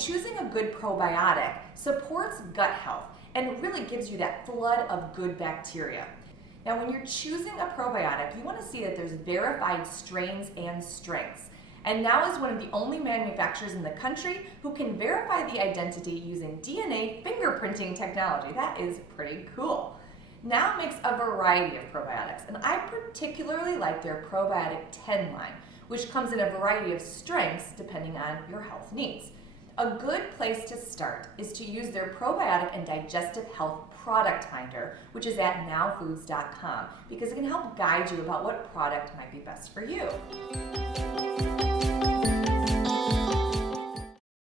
choosing a good probiotic supports gut health and really gives you that flood of good bacteria. Now, when you're choosing a probiotic, you want to see that there's verified strains and strengths. And now is one of the only manufacturers in the country who can verify the identity using DNA fingerprinting technology. That is pretty cool. Now makes a variety of probiotics, and I particularly like their Probiotic 10 line, which comes in a variety of strengths depending on your health needs. A good place to start is to use their probiotic and digestive health product finder, which is at nowfoods.com, because it can help guide you about what product might be best for you.